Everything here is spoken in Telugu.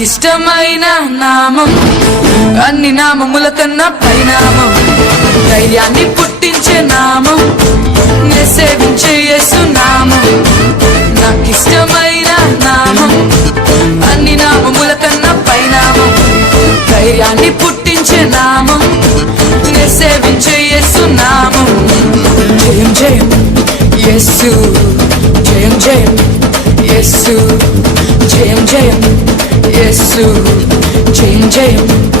నాకిష్టమైన నామం, అన్ని నామముల కన్నా పైనామం, ధైర్యాన్ని పుట్టించే నామం, నే సేవించే యేసు నామం. నాకిష్టమైన నామం, అన్ని నామముల కన్నా పైనామం, ధైర్యాన్ని పుట్టించే నామం, నే సేవించే యేసు నామం. జయం జయం యేసు, జయం జయం యేసు, జయం జయం యేసు, జయం జయం